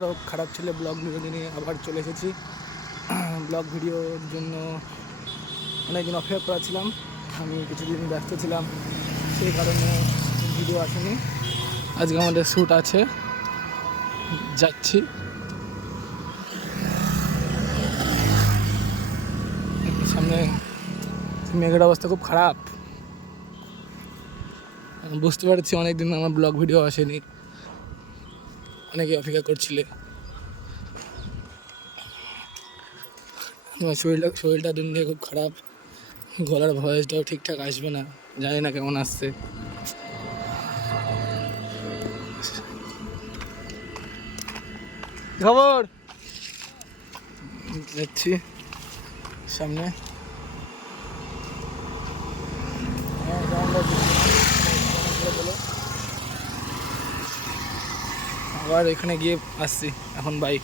খারাপ ছিল blog video নিয়ে আবার চলে এসেছি। ব্লগ ভিডিওর জন্য অনেকদিন অপেক্ষা করেছিলাম, আমি কিছুদিন ব্যস্ত ছিলাম, সেই কারণে ভিডিও আসেনি। আজকে আমাদের শ্যুট আছে, যাচ্ছি। সামনে মেঘের অবস্থা খুব খারাপ, বুঝতে পারছি অনেকদিন আমার ব্লগ ভিডিও আসেনি, অনেকে অপেক্ষা করছিলে। আমার শরীরটা দিন দিয়ে খুব খারাপ, গলার ভয়েসটাও ঠিকঠাক আসবে না, জানি না কেমন আসছে। খবর যাচ্ছি সামনে। আবার এখানে গিয়ে আসছি এখন বাইক।